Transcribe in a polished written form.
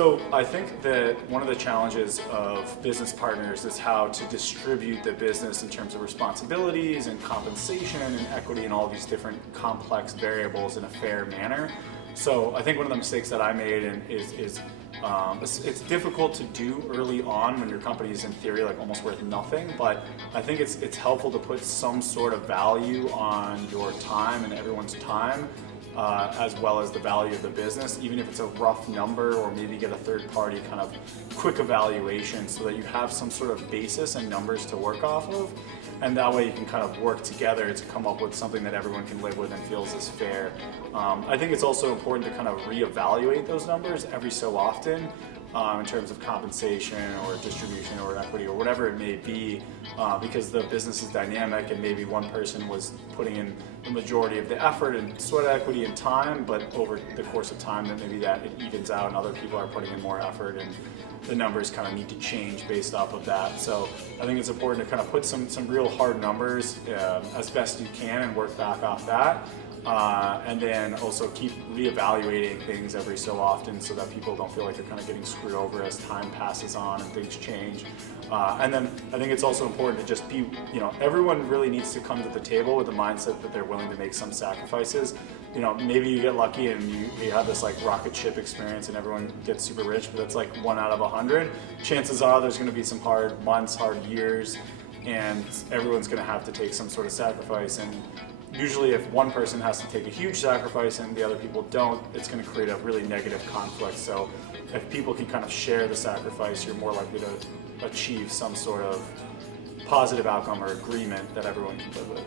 So I think that one of the challenges of business partners is how to distribute the business in terms of responsibilities and compensation and equity and all these different complex variables in a fair manner. So I think one of the mistakes that I made is it's difficult to do early on when your company is in theory like almost worth nothing, but I think it's helpful to put some sort of value on your time and everyone's time, as well as the value of the business, even if it's a rough number, or maybe get a third party kind of quick evaluation so that you have some sort of basis and numbers to work off of. And that way you can kind of work together to come up with something that everyone can live with and feels is fair. I think it's also important to kind of reevaluate those numbers every so often, in terms of compensation or distribution or equity or whatever it may be, because the business is dynamic and maybe one person was putting in the majority of the effort and sweat equity and time, but over the course of time then maybe that it evens out and other people are putting in more effort and the numbers kind of need to change based off of that. So I think it's important to kind of put some real hard numbers as best you can and work back off that. And then also keep reevaluating things every so often so that people don't feel like they're kind of getting screwed over as time passes on and things change. And then I think it's also important to just be, everyone really needs to come to the table with the mindset that they're willing to make some sacrifices. Maybe you get lucky and you have this like rocket ship experience and everyone gets super rich, but that's like 1 out of 100. Chances are there's going to be some hard months, hard years, and everyone's going to have to take some sort of sacrifice. And usually if one person has to take a huge sacrifice and the other people don't, it's going to create a really negative conflict. So if people can kind of share the sacrifice, you're more likely to achieve some sort of positive outcome or agreement that everyone can live with.